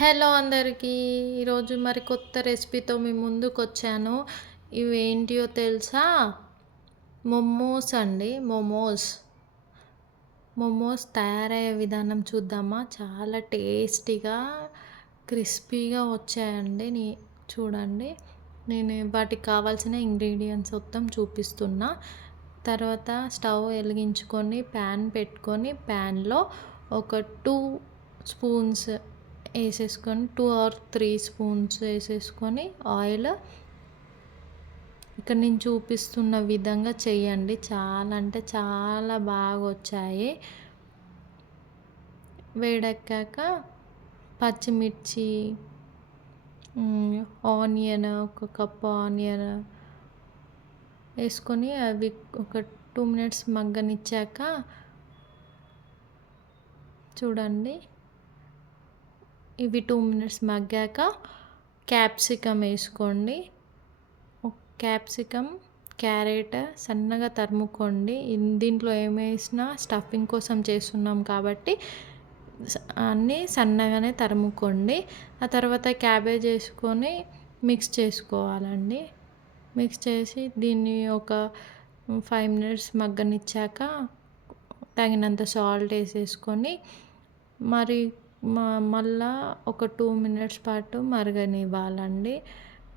Hello అందరికీ! ఈరోజు మరి కొత్త రెసిపీతో మీ ముందుకొచ్చాను. ఇవేంటియో తెలుసా? మోమోస్ అండి. మోమోస్ తయారయ్యే విధానం చూద్దామా? చాలా టేస్టీగా, క్రిస్పీగా వచ్చాయండి. చూడండి. నేను వాటికి కావాల్సిన ఇంగ్రీడియంట్స్ మొత్తం చూపిస్తున్నా. తర్వాత స్టవ్ వెలిగించుకొని ప్యాన్ పెట్టుకొని ప్యాన్‌లో ఒక 2 స్పూన్స్ ఏసేసుకొని 2 ఆర్ 3 స్పూన్స్ ఏసేసుకొని ఆయిల్ ఇక్కడ నేను చూపిస్తున్న విధంగా చేయండి. చాలా అంటే చాలా బాగొచ్చాయి. వేడెక్కాక పచ్చిమిర్చి, ఆనియన్, ఒక కప్ ఆనియన్ వేసుకొని అవి ఒక 2 మినిట్స్ మగ్గనిచ్చాక చూడండి. ఇవి 2 మినిట్స్ మగ్గాక క్యాప్సికమ్ వేసుకోండి. క్యాప్సికమ్, క్యారెట్ సన్నగా తరుముకోండి. దీంట్లో ఏమేసినా స్టఫింగ్ కోసం చేస్తున్నాం కాబట్టి అన్నీ సన్నగానే తరుముకోండి. ఆ తర్వాత క్యాబేజ్ వేసుకొని మిక్స్ చేసుకోవాలండి. మిక్స్ చేసి దీన్ని ఒక 5 మినిట్స్ మగ్గనిచ్చాక తగినంత సాల్ట్ వేసేసుకొని మరి మళ్ళా ఒక 2 మినిట్స్ పాటు మరగనివ్వాలండి.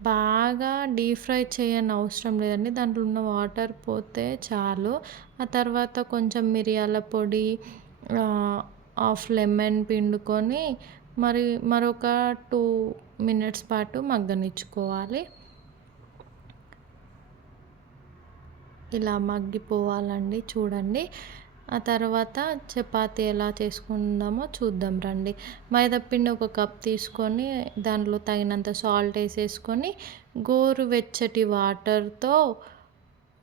బాగా డీప్ ఫ్రై చేయని అవసరం లేదండి. దాంట్లో ఉన్న వాటర్ పోతే చాలు. ఆ తర్వాత కొంచెం మిరియాల పొడి, హాఫ్ లెమన్ పిండుకొని మరొక 2 మినిట్స్ పాటు మగ్గనిచ్చుకోవాలి. ఇలా మగ్గిపోవాలండి. చూడండి. ఆ తర్వాత చపాతీ ఎలా చేసుకుందామో చూద్దాం రండి. మైదాపిండి ఒక కప్ తీసుకొని దాంట్లో తగినంత సాల్ట్ వేసేసుకొని గోరువెచ్చటి వాటర్తో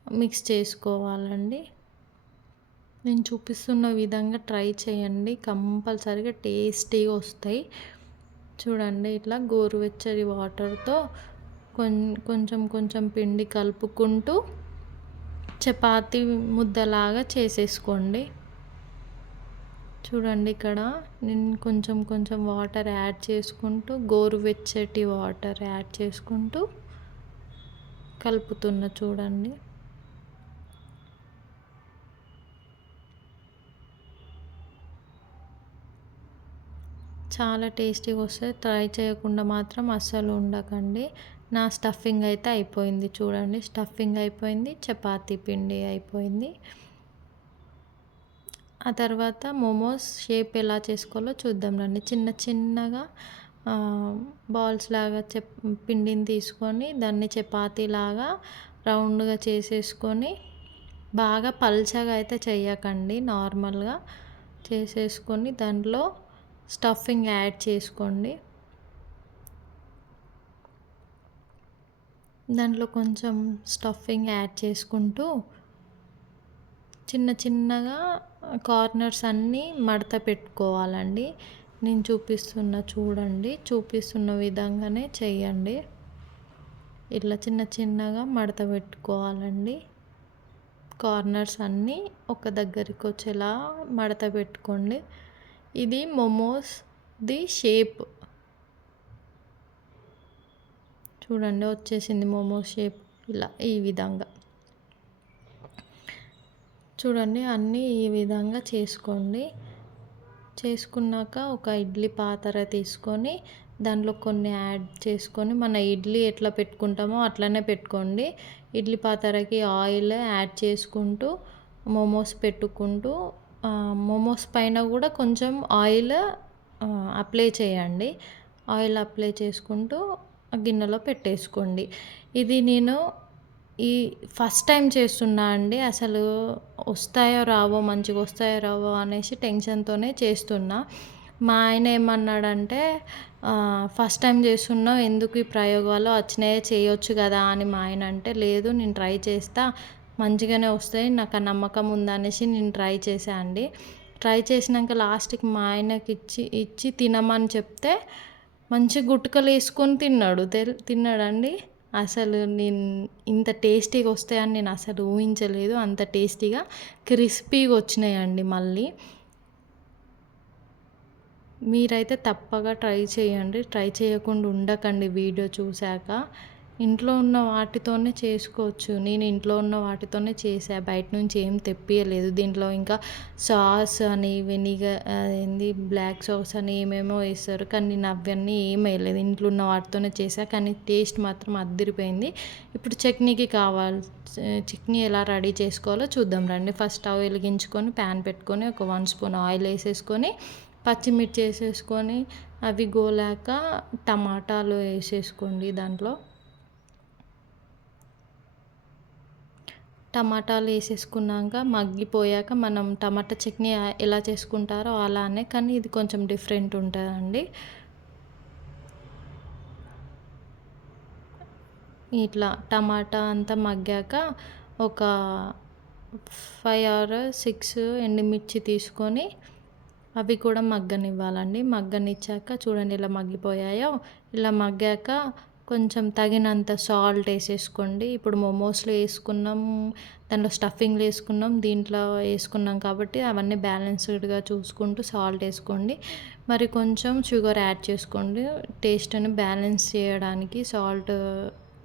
మిక్స్ చేసుకోవాలండి. నేను చూపిస్తున్న విధంగా ట్రై చేయండి. కంపల్సరీగా టేస్టీగా వస్తాయి. చూడండి, ఇట్లా గోరువెచ్చటి వాటర్తో కొంచెం కొంచెం పిండి కలుపుకుంటూ చపాతీ ముద్దలాగా చేసేసుకోండి. చూడండి, ఇక్కడ నేను కొంచెం కొంచెం వాటర్ యాడ్ చేసుకుంటూ గోరువెచ్చటి వాటర్ యాడ్ చేసుకుంటూ కలుపుతున్న చూడండి. చాలా టేస్టీగా వస్తాయి. ట్రై చేయకుండా మాత్రం అస్సలు ఉండకండి. నా స్టఫింగ్ అయితే అయిపోయింది. చూడండి, స్టఫింగ్ అయిపోయింది, చపాతీ పిండి అయిపోయింది. ఆ తర్వాత మోమోస్ షేప్ ఎలా చేసుకోవాలో చూద్దాం రండి. చిన్న చిన్నగా బాల్స్ లాగా పిండిని తీసుకొని దాన్ని చపాతీలాగా రౌండ్గా చేసేసుకొని బాగా పల్చగా అయితే చేయకండి, నార్మల్గా చేసేసుకొని దాంట్లో స్టఫింగ్ యాడ్ చేసుకోండి. దాంట్లో కొంచెం స్టఫింగ్ యాడ్ చేసుకుంటూ చిన్న చిన్నగా కార్నర్స్ అన్నీ మడత పెట్టుకోవాలండి. నేను చూడండి, చూపిస్తున్న విధంగానే చేయండి. ఇట్లా చిన్న చిన్నగా మడత పెట్టుకోవాలండి. కార్నర్స్ అన్నీ ఒక దగ్గరికి వచ్చేలా మడత పెట్టుకోండి. ఇది మోమోస్ది షేప్. చూడండి, వచ్చేసింది మోమోస్ షేప్. ఇలా ఈ విధంగా చూడండి, అన్నీ ఈ విధంగా చేసుకోండి. చేసుకున్నాక ఒక ఇడ్లీ పాత్ర తీసుకొని దాంట్లో కొన్ని యాడ్ చేసుకొని మన ఇడ్లీ ఎట్లా పెట్టుకుంటామో అట్లనే పెట్టుకోండి. ఇడ్లీ పాత్రకి ఆయిల్ యాడ్ చేసుకుంటూ మోమోస్ పెట్టుకుంటూ మోమోస్ పైన కూడా కొంచెం ఆయిల్ అప్లై చేయండి. ఆయిల్ అప్లై చేసుకుంటూ గిన్నెలో పెట్టేసుకోండి. ఇది నేను ఈ ఫస్ట్ టైం చేస్తున్నా అండి. అసలు వస్తాయో రావో, మంచిగా వస్తాయో రావో అనేసి టెన్షన్తోనే చేస్తున్నా. మా ఆయన ఏమన్నాడంటే, ఫస్ట్ టైం చేస్తున్నావు, ఎందుకు ఈ ప్రయోగాలు, వచ్చినాయే చేయొచ్చు కదా అని మా ఆయన అంటే, లేదు నేను ట్రై చేస్తా, మంచిగానే వస్తాయి, నాకు ఆ నమ్మకం ఉందనేసి నేను ట్రై చేశా అండి. ట్రై చేసినాక లాస్ట్కి మా ఆయనకి ఇచ్చి తినమని చెప్తే మంచి గుటకలు వేసుకొని తిన్నాడండి. అసలు నేను ఇంత టేస్టీగా వస్తాయని నేను అసలు ఊహించలేదు. అంత టేస్టీగా క్రిస్పీగా వచ్చినాయండి. మళ్ళీ మీరైతే తప్పగా ట్రై చేయండి. ట్రై చేయకుండా ఉండకండి వీడియో చూశాక. ఇంట్లో ఉన్న వాటితోనే చేసుకోవచ్చు. నేను ఇంట్లో ఉన్న వాటితోనే చేశా. బయట నుంచి ఏం తెప్పియలేదు. దీంట్లో ఇంకా సాస్ అని, అదేంది బ్లాక్ సాస్ అని ఏమేమో ఏస్తారు. కానీ నేను అవన్నీ ఏం వేయలేదు. ఇంట్లో ఉన్న వాటితోనే చేశా. కానీ టేస్ట్ మాత్రం అద్దిరిపోయింది. ఇప్పుడు చట్నీ ఎలా రెడీ చేసుకోవాలో చూద్దాం రండి. ఫస్ట్ స్టవ్ వెలిగించుకొని ప్యాన్ పెట్టుకొని ఒక 1 స్పూన్ ఆయిల్ వేసేసుకొని పచ్చిమిర్చి వేసేసుకొని అవి గోలాక టమాటాలు వేసేసుకోండి దాంట్లో. టమాటాలు వేసేసుకున్నాక మగ్గిపోయాక మనం టమాటా చట్నీ ఎలా చేసుకుంటారో అలానే, కానీ ఇది కొంచెం డిఫరెంట్ ఉంటుందండి. ఇట్లా టమాటా అంతా మగ్గాక ఒక 5 ఆర్ 6 ఎండుమిర్చి తీసుకొని అవి కూడా మగ్గనివ్వాలండి. మగ్గనిచ్చాక చూడండి ఇలా మగ్గిపోయాయో. ఇలా మగ్గాక కొంచెం తగినంత సాల్ట్ వేసేసుకోండి. ఇప్పుడు మోమోస్లో వేసుకున్నాం, దాంట్లో స్టఫింగ్లో వేసుకున్నాం, దీంట్లో వేసుకున్నాం కాబట్టి అవన్నీ బ్యాలెన్స్డ్గా చూసుకుంటూ సాల్ట్ వేసుకోండి. మరి కొంచెం షుగర్ యాడ్ చేసుకోండి. టేస్ట్ని బ్యాలెన్స్ చేయడానికి సాల్ట్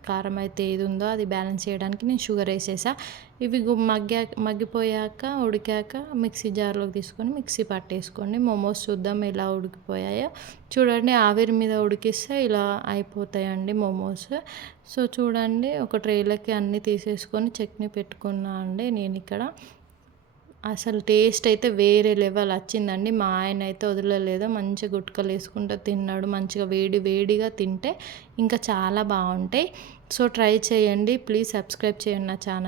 కారం అయితే ఏది ఉందో అది బ్యాలెన్స్ చేయడానికి నేను షుగర్ వేసేసా. ఇవి మగ్గిపోయాక ఉడికాక మిక్సీ జార్లోకి తీసుకొని మిక్సీ పట్టేసుకోండి. మోమోస్ చూద్దాం ఎలా ఉడికిపోయాయో. చూడండి ఆవిరి మీద ఉడికిస్తే ఇలా అయిపోతాయండి మోమోస్. సో చూడండి ఒక ట్రేలోకి అన్నీ తీసేసుకొని చట్నీ పెట్టుకున్నా అండి నేను ఇక్కడ. అసలు టేస్ట్ అయితే వేరే లెవెల్ వచ్చిందండి. మా ఆయన అయితే వదలలేదు, మంచిగా గుట్కలు వేసుకుంటూ తిన్నాడు. మంచిగా వేడి వేడిగా తింటే ఇంకా చాలా బాగుంటాయి. సో ట్రై చేయండి. ప్లీజ్ సబ్స్క్రైబ్ చేయండి నా ఛానల్.